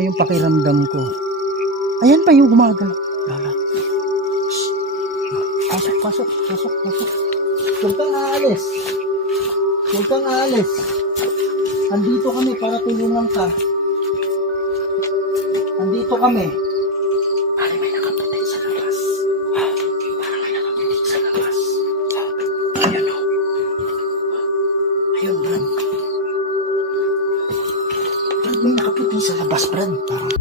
yung pakiramdam ko. Ayan pa yung gumagalaw. Lala. Pasok, pasok, pasok, pasok. Huwag kang aalis. Huwag kang aalis. Andito kami para tulungan ka. Andito kami. Pare, may nakaputi sa labas. Parang may nakaputi sa labas. Ayan o. Ayun, Brad. Brad, may nakaputi sa labas, Brad. Parang...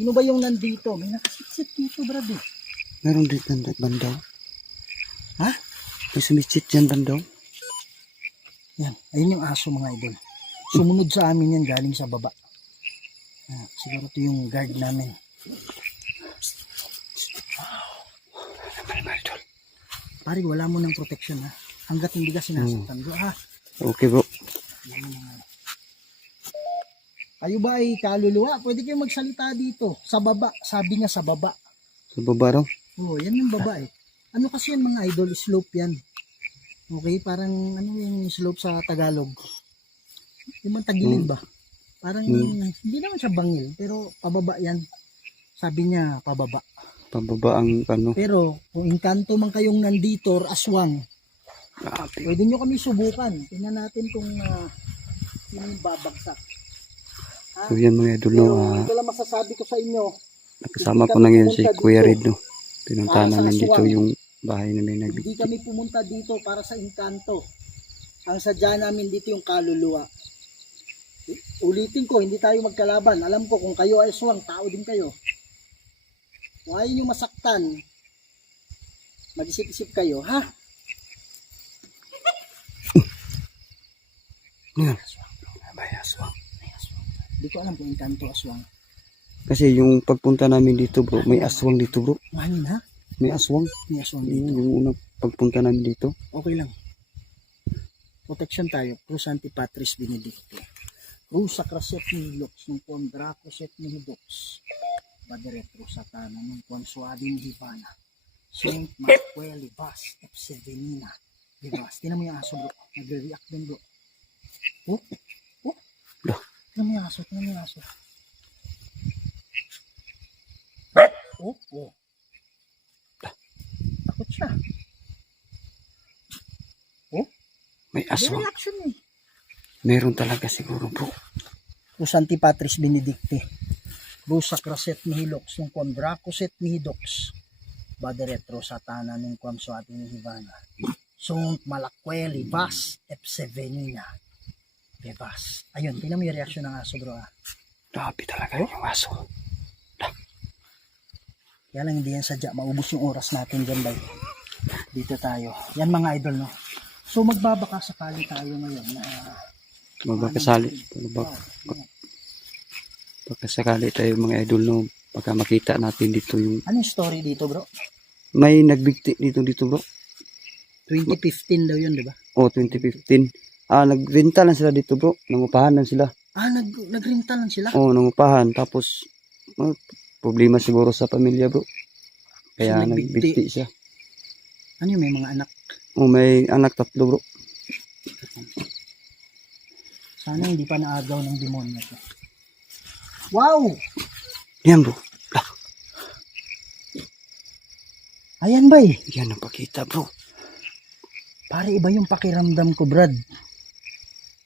Sino ba yung nandito? May nakasitsit dito, Brad eh. Meron dito ng bandaw. Ha? May sumitsit dyan bandaw. Yan. Ayun yung aso, mga idol. Sumunod sa amin yan galing sa baba. Siguro ito yung guard namin. Pare, wala mo ng protection ha. Hanggat hindi ka sinasaktan. Bro, ha? Okay bro. Kayo ba ay kaluluwa? Pwede kayo magsalita dito. Sa baba. Sabi nga sa baba. Sa baba raw. Oo, yan yung baba eh. Ano kasi yan mga idol? Slope yan. Okay, parang ano yung slope sa Tagalog? Yung man tagilid ba? Parang hindi naman siya bangil. Pero pababa yan. Sabi niya pababa. Pababa ang ano. Pero kung inkanto man kayong nandito or aswang, Grabe. pwede nyo kami subukan. Tingnan natin kung sino yung babagsak. So yan mga idol no. Ito lang masasabi ko sa inyo. Nakasama ko na ngayon si Kuya Red no. Pinuntahan namin dito yung bahay na may Hindi nagbigti. kami pumunta dito para sa inkanto. Ang sadya namin dito yung kaluluwa. Ulitin ko, hindi tayo magkalaban. Alam ko kung kayo ay aswang, tao din kayo. Kung ayaw nyo masaktan, mag-isip-isip kayo, ha? Yan. May aswang. Hindi ko alam kung inkanto aswang. Kasi yung pagpunta namin dito bro, may aswang dito bro. Manin ha? May aswang. May aswang dito. Yung unang pagpunta namin dito. Okay lang. Protection tayo. Cruz Antipatris Benedicte. Cruz Sacraset Nihilux. Nung Condracoset Nihidux. Baderetro Satana. Nung Consuadi Nihibana. Saint Marqueli Vas. Epsevenina. Divas. Tinan mo yung aso bro. Nagre-react din bro. Oh? Oh? Tinan mo yung aso. Tinan mo yung aso. Oh? Oh. Takot siya. Oh? May aswang. Reaction eh. Meron talaga siguro bro. Cruz Antipatris Benedicte. Cruz Sacraset Nihilux. Nung Condracoset Nihidux. Baderetro Satana. Nung Consuati Nihibana. Sunt Malaqueli Vas Epsevenina. Bebas. Ayun, tingnan mo yung reaction ng aso bro ha. Grabe talaga yung aso. Kaya lang hindi yan sadya. Maubos yung oras natin dyan bay. Dito tayo. Yan mga idol no. So magbabaka sakali tayo ngayon na Magbakasali. Pagkasakali tayo mga idol no. Pagka makita natin dito yung... ano yung story dito bro? May nagbigti dito bro. 2015 daw yun diba? O 2015. Nagrenta lang sila dito bro. Nangupahan lang sila. Nagrenta lang sila? Oo, nangupahan. Tapos, problema siguro sa pamilya bro. Kaya So, nagbigti siya. Ano yun, may mga anak? O may anak 3 bro. Sana hindi pa naagaw ng demonyo to. Wow! Yan bro. Ayan ba eh. Yan ang pakita bro. Pare iba yung pakiramdam ko Brad.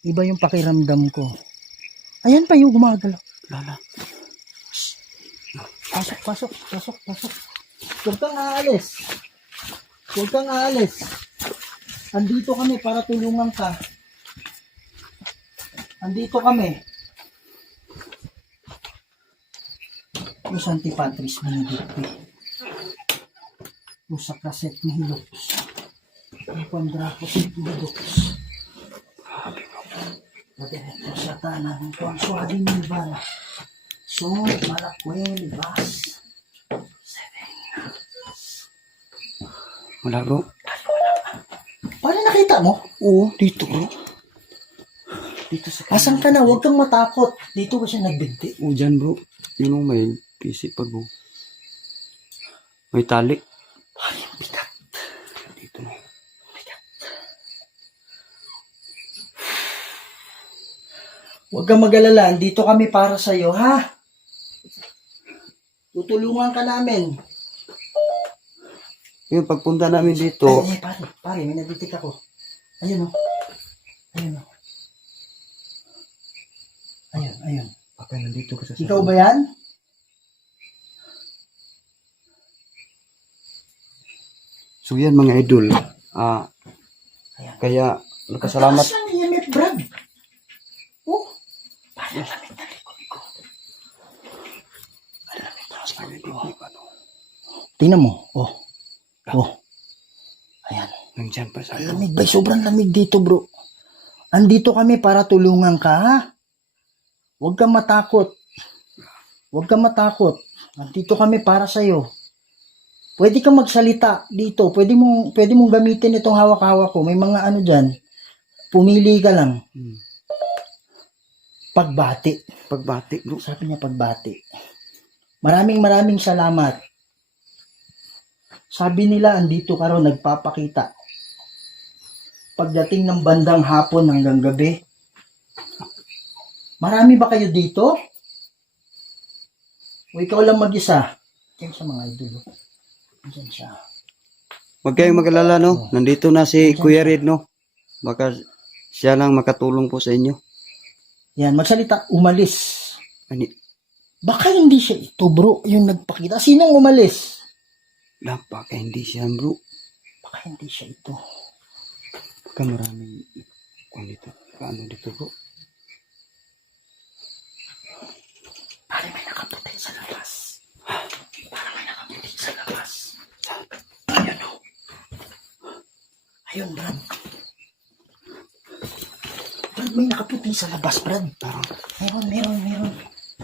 Iba yung pakiramdam ko. Ayan pa yung gumagalaw. Lala. Pasok, pasok, pasok, pasok. Huwag kang aalis. Huwag kang aalis. Andito kami para tulungan ka. Andito kami. Cruz Antipatris Benedicte. Cruz Sacraset Nihilux. Condracoset Nihidux. Baderetro Satana. Consuadi Nihibana. Sunt Malaqueli Vas. Wala bro. Paano nakita mo? Oo, dito bro. Dito sa Asan ka na? Huwag kang matakot. Dito ko siya nagbigti. Oo, dyan bro. Yun o, may PC pa bro. May tali. Ay, ang bigat. Dito no. Huwag kang mag-alala. Dito kami para sa'yo, ha? Tutulungan ka namin. Yung pagpunta namin dito, Ay, pare, may naditik ako. Ayun o. Ayun o. Ayun. Papa, nandito ka sa Ikaw ba yan? So yan mga idol. Ayan. Kaya nagpasalamat. Ang taas ng EMF, Brad. Oh, parang lamig na likod ko. Tingnan mo. Oh. Ayan. Nandiyan pa sa Lamig ba? Sobrang lamig dito, bro. Andito kami para tulungan ka, ha? Huwag kang matakot. Andito kami para sa'yo. Pwede kang magsalita dito. Pwede mong gamitin itong hawak-hawak ko. May mga ano dyan. Pumili ka lang. Pagbati. pagbati bro. Sabi niya pagbati. Maraming salamat. Sabi nila andito ka raw nagpapakita. Pagdating ng bandang hapon hanggang gabi. Marami ba kayo dito? O ikaw lang mag-isa? Diyan sa mga idol. Diyan siya. Huwag kayong mag-alala no. Nandito na si Kuya Red no. Baka siya lang makatulong po sa inyo. Yan, magsalita. Umalis. Ani, Baka hindi siya ito, bro. Yung nagpakita. Sinong umalis? baka hindi siya bro. Baka hindi siya ito. Baka maraming kung dito. Paano dito bro? Parang may nakaputi sa labas. Ayun o. Ayun, Brad. Brad, may nakaputi sa labas, Brad. Meron.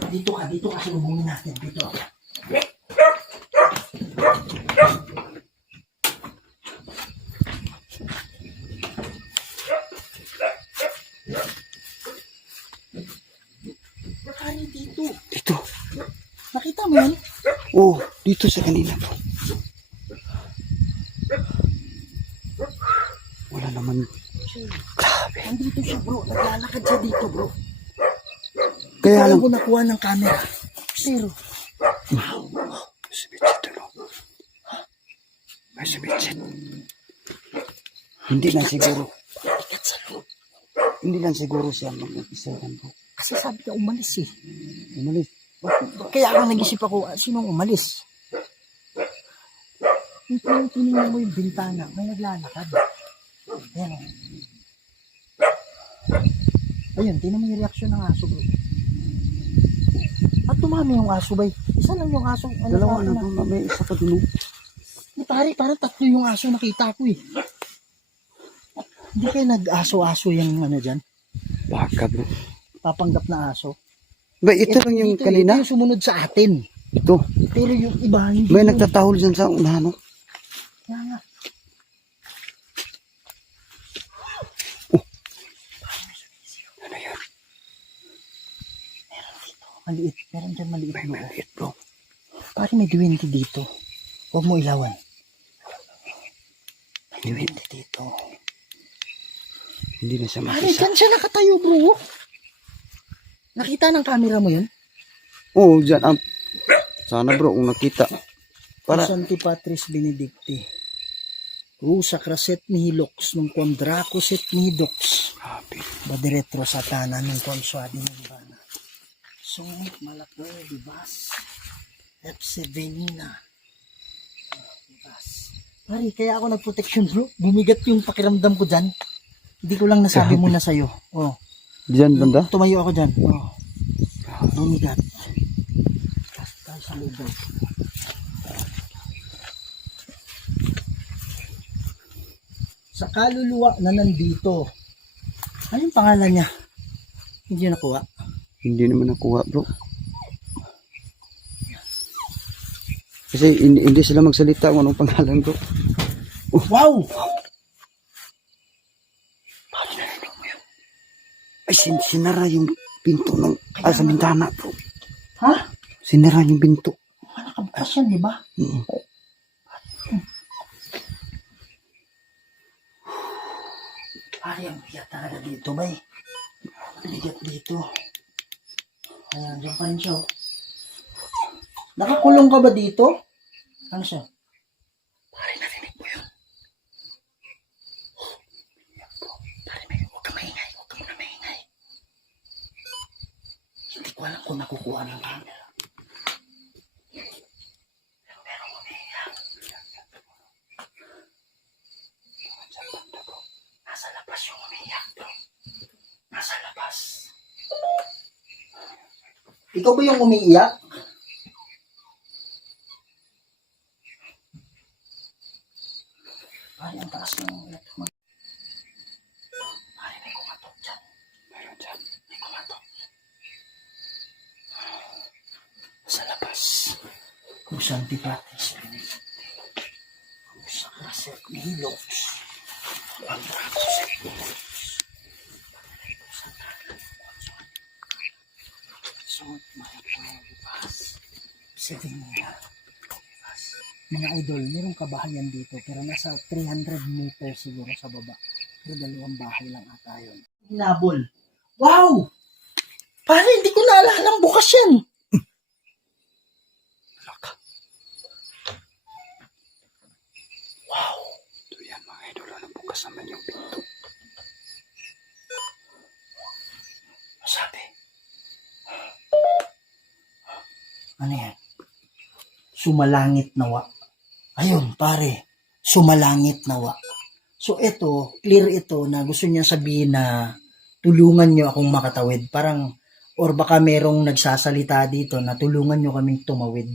Dito ka, salubungin natin. Dito. Bakit dito? Dito. Nakita mo yan? Oh, dito sa kanina bro. Wala naman. Grabe. Nandito siya, bro. Naglalakad siya dito, bro. Kaya Kaya lang. ko nakuha ng camera. Pero, Sumitsit ano? May sumitsit. Hindi lang siguro. ikat sa loob. Hindi lang siguro siya mag-isa yan bro. Kasi sabi ka umalis eh. Umalis. Kaya ako nag-isip ako, sinong umalis? Yung tinignan mo yung bintana, may naglalakad. Ayan o. Ayun, tingnan mo yung reaksyon ng aso, bro. At tumami yung aso, bay. Isa lang yung aso. Dalawa na bro. May isa pa dun. Di pare, parang tatlo yung aso nakita ko eh. Hindi kayo nag-aso-aso yung ano dyan? Baka bro. Papanggap na aso. Ba, ito lang yung Dito, kanina. Ito yung sumunod sa atin. Ito. Pero yung iba, hindi. May yun. nagtatahol dyan sa unahan no. Kaya nga. Ano yan? Maliit. Meron dyan maliit. May maliit bro. Pare may duwende dito. Huwag mo ilawan. May duwende dito. Hindi na siya Pare, mag-isa. dyan siya nakatayo, bro. Nakita ng camera mo yun? Oo, dyan. Sana bro, kung nakita. Para, Santi Patris Benedicti. Rusa Craset Nihilux nung Kondraco Set Nihidox. grabe. Badiretro Satana nung Konswadi ng Bana. So, Malakwe, Divas. Epse Venina. Divas. Pare, kaya ako nag-protection, bro. Bumigat yung pakiramdam ko dyan. Hindi ko lang nasabi muna sa'yo. Oh. Dyan banda? Tumayo ako dyan. Oh. Bumigat. Tapos tayo sa loob. Sa kaluluwa na nandito. Ano yung pangalan niya? Hindi niya nakuha. Hindi naman nakuha bro. Kasi hindi sila magsalita kung anong pangalan bro. Wow! Ay, sinara yung pinto ng sa bintana, bro. Ha? Sinara yung pinto. Nakabukas yan, di ba? Ay, ang bigat talaga dito, bay. Bigat dito. Ayan, dyan pa rin siya. Oh. Nakakulong ka ba dito? Ano siya? Pare, narinig mo yun. Pare, huwag ka maingay. Huwag ka muna maingay. Hindi ko alam kung nakukuha ng camera. Pero umiiyak. Nasa labas yung umiiyak, bro. Nasa labas. Ikaw ba yung umiiyak? Ay, ang taas ng electric. Ay, may kumatok dyan. Mayroon dyan. May kumatok. Sa labas. Kusang tipatis. Kusang raset ni Hilox. Ang raset ni Hilox. Suot, mahipas. Sitting niya. Mga idol, merong kabahayan dito pero nasa 300 meters siguro sa baba. Pero dalawang bahay lang ata yun. Hinabol. Wow! Pare, hindi ko naalalang bukas yan. Wow! So yan mga idol, bukas naman yung pinto. Masabi. Ano yan? Sumalangit nawa. Ayun, pare. Sumalangit nawa. So, ito, clear ito na gusto niya sabihin na tulungan niyo akong makatawid. Parang, or baka merong nagsasalita dito na tulungan niyo kaming tumawid.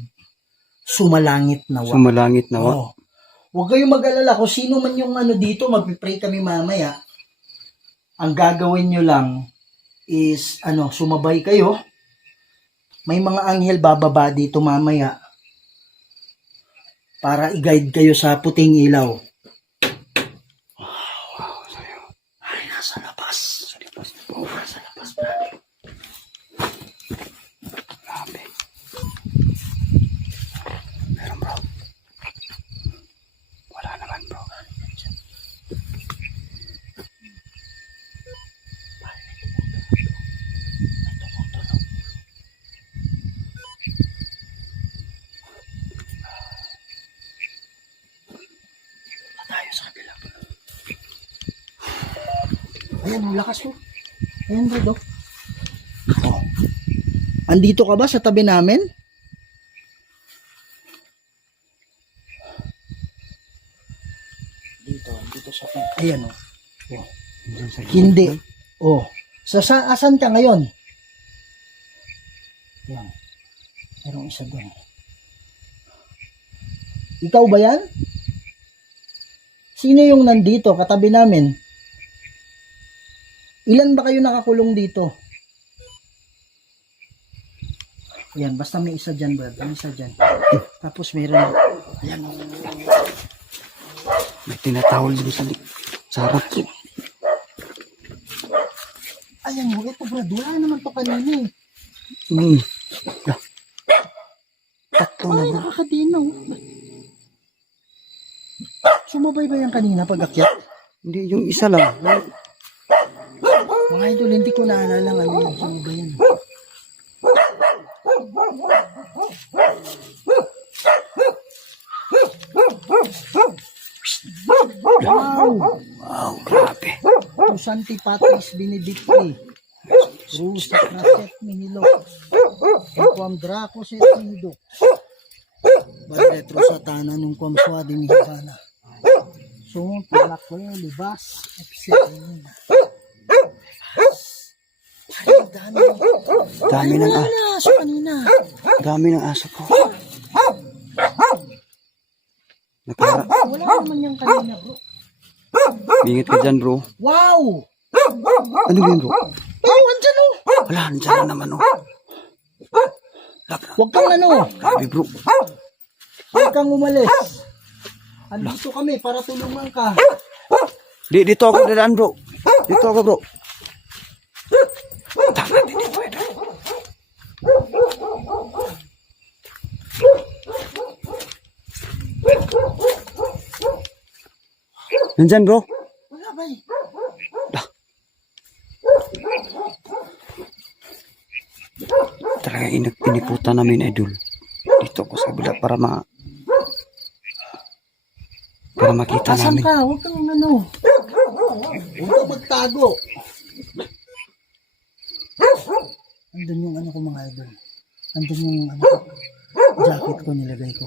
Sumalangit nawa. Sumalangit nawa. Oh. Huwag kayong mag-alala kung sino man yung ano dito, magpipray kami mamaya. Ang gagawin nyo lang is, sumabay kayo. May mga anghel bababa dito mamaya para i-guide kayo sa puting ilaw. Wow, sayo. Ay, nasa labas. Sa labas. Oh, nasa labas, brother. Grabe. Meron, bro. Wala naman, bro. Tayo sa kabila. Ayan, ang lakas mo. Ayan, bro. Oh. Andito ka ba sa tabi namin? Dito sa ayan, oh. Oh. Hindi. Oh. Asan ka ngayon? Yan. Merong isa doon. Ikaw ba yan? Sino yung nandito katabi namin? Ilan ba kayo nakakulong dito? Ayan, basta may isa dyan, brad. May isa dyan. Tapos meron. Ayan. May tinatawal din sa harap ko. Ayan, ito, brad. Wala naman to kanina eh. Tatlo na, Ay, bro. nakakadinaw. Sumabay ba yan kanina pag akyat? Hindi, yung isa lang. Mga idol, hindi ko naalala nga yung sumabay yan. Wow! Wow, grabe. Santi Patris Benedicti. Cruz sa Kraset Minilo. Equam Draco Set Minido. Badretro Satana nung Quam Suade Mihibana. So, palakwe, libas, epsilon. Ay, dami. Dami ng Wala na aso kanina. dami ng aso po. Nakara. Wala naman yung kanina, bro. Ingit ka dyan, bro. Wow! Ano yun, bro? Oh, andyan oh. Wala, andyan na naman, oh. Huwag kang Grabe, bro. huwag kang umalis. Andito kami para tulungan ka. Dito ako dadaan, bro. Dito ako, bro. Punta natin dito, idol. Nandyan, bro. Wala ba eh? Talaga iniputan namin, idol. Dito ako sa bila para makita Asan namin. ka? Huwag kang ano. Huwag kang magtago. Andun yung ano ko mga idol. Andun yung ano ko. Jacket ko nilagay ko.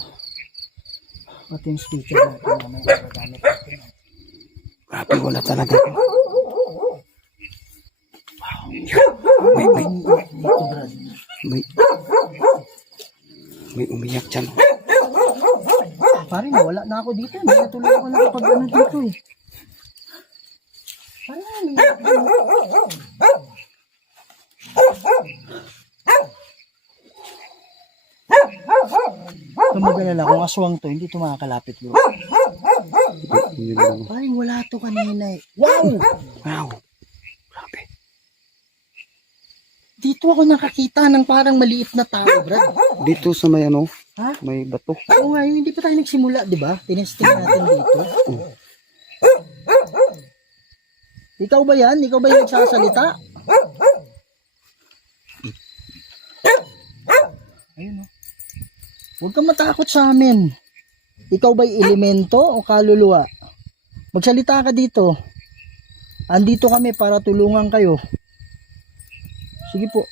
Pati yung speaker natin na may gagamit natin. Grabe, wala talaga. Dito, Brad. May umiyak dyan. Pare, wala na ako dito. Hindi na tuloy ako nakapag-ano dito eh. Pare, kung mag-alala, kung aswang to, hindi to makakalapit bro. Pare, wala to kanina eh. Wow! Wow. Grabe. Dito ako nakakita ng parang maliit na tao, Brad. Dito sa may ano, Ha? may bato. Oo nga, hindi pa tayo nagsimula, di ba? Tinesting natin dito. Ikaw ba yan? Ikaw ba yung nagsasalita? Ayun o. Huwag kang matakot sa amin. Ikaw ba'y elemento o kaluluwa? Magsalita ka dito. Andito kami para tulungan kayo. Sige po.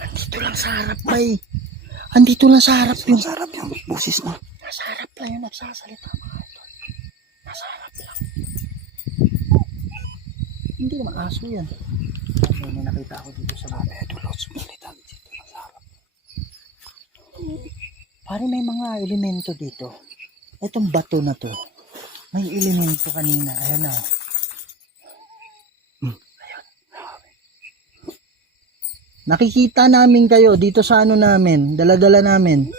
Andito lang sa harap pa eh. Andito lang sa harap yung... Sarap yung boses na. Nasa harap lang yung nagsasalita mga idol. Nasa harap lang. Hindi naman aso yan. May nakita ako dito sa mga Idol, salita dito na sa harap. pare may mga elemento dito. Itong bato na to. May elemento kanina. Ayan na. Ayan. Nakikita namin kayo dito sa ano namin. Dala-dala namin.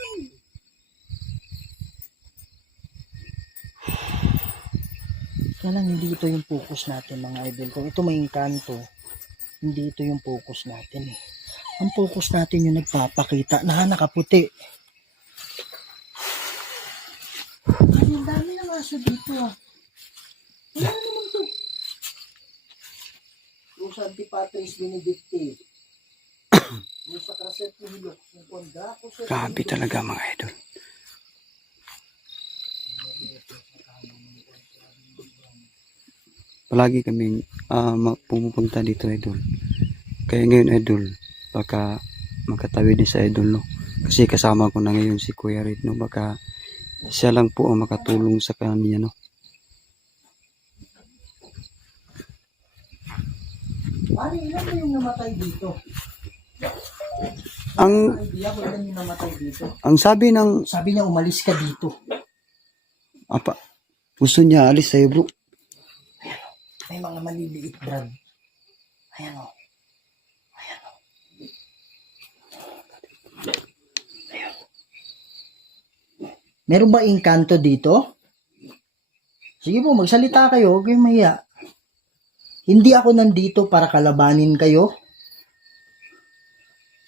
Kaya lang hindi ito yung focus natin mga idol. Kung ito may engkanto, hindi ito yung focus natin eh. Ang focus natin yung nagpapakita na nakaputi. Ay, ang dami ng aso dito ah. Wala naman to. Yung sa Antipatris Benedicti. Yung sa Craset Hilok. Yung Kondrako. Grabe talaga mga idol. Palagi kaming pumupunta dito, idol. Kaya ngayon, idol, baka makatawid din sa idol, no? Kasi kasama ko na ngayon si Kuya Red, no? Baka siya lang po ang makatulong sa kanya, no? Pare, ilan ba yung namatay dito? Ang Idea ko ilan yung namatay dito. sabi ng Sabi niya umalis ka dito. apa, gusto niya alis sa'yo, bro. May mga maliliit, Brad. Ayan o. Ayan o. Ayan. Meron ba engkanto dito? Sige po, magsalita kayo. Huwag kayong mahiya. Hindi ako nandito para kalabanin kayo.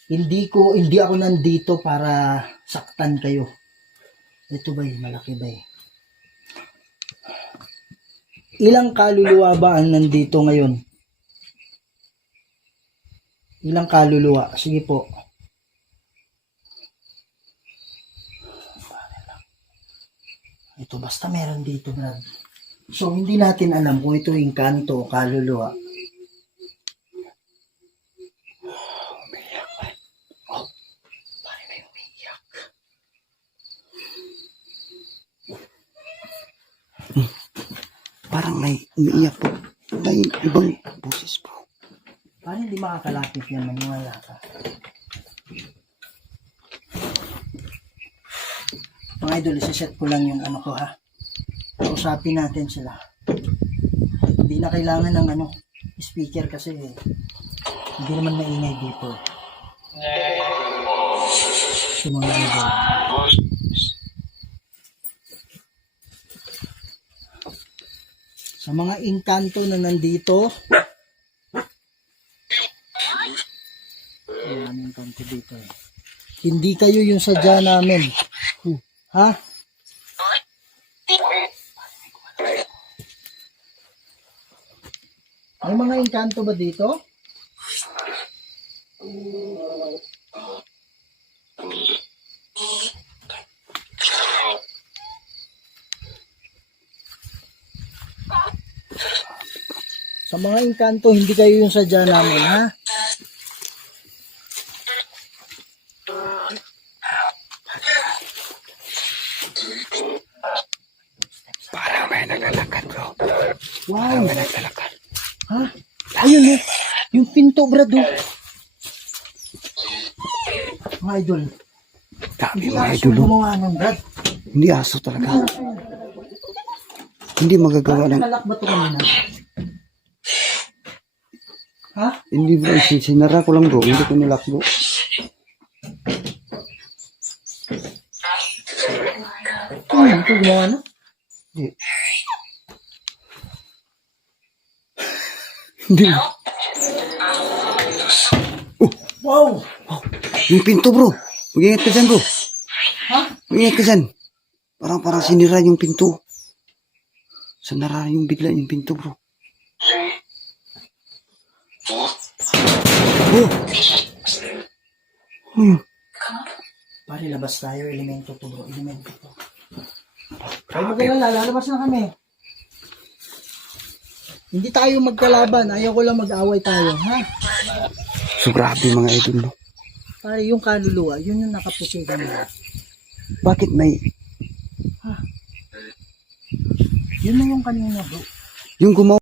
Hindi ako nandito para saktan kayo. Ito ba malaki ba Ilang kaluluwa ba ang nandito ngayon? Ilang kaluluwa? Sige po. Ito basta meron dito, Brad. So, hindi natin alam kung ito engkanto o kaluluwa. Umiyak. Oh, pare may umiyak. Parang may umiiyak po. May ibang boses, bro. Paano hindi makakalapit yan? Maniwala ka. Mga idol, isiset ko lang yung ano ko ha. Kausapin natin sila. Hindi na kailangan ng ano, speaker kasi hindi naman maingay dito. So mga idol. Sa mga engkanto na nandito. Maraming engkanto dito eh. Hindi kayo yung sadya namin. Ha? May mga engkanto ba dito? Sa mga engkanto, hindi kayo yung sadya namin, ha? Parang may naglalakad, bro. Wow! May naglalakad. Ha? Ayun eh. Yung pinto, brad. Oh. Mga idol. Dami Hindi mga aso idol. Oh. gumawa nun, brad. Hindi aso talaga. Hindi magagawa ng... Nakalak ba ito kanina? Ha? Hindi bro, sinara ko lang bro. Hindi ko nilak bro. Ito gumawa na? Hindi. Hindi. Wow! Yung pinto bro. Mag-ingat ka dyan bro. Ha? Mag-ingat ka dyan. Parang sinira yung pinto. Sinara yung bigla yung pinto bro. Oh! Pare, labas tayo. Elemento to, bro. Elemento to. Ay, magkalala. Lalabas na kami. Hindi tayo magkalaban. Ayaw ko lang mag-away tayo, ha? So grabe mga idol no. Pare, yung kaluluwa, yun yung nakapusigan nila. Bakit may... Yun na yung kanina, bro. Yung gumawa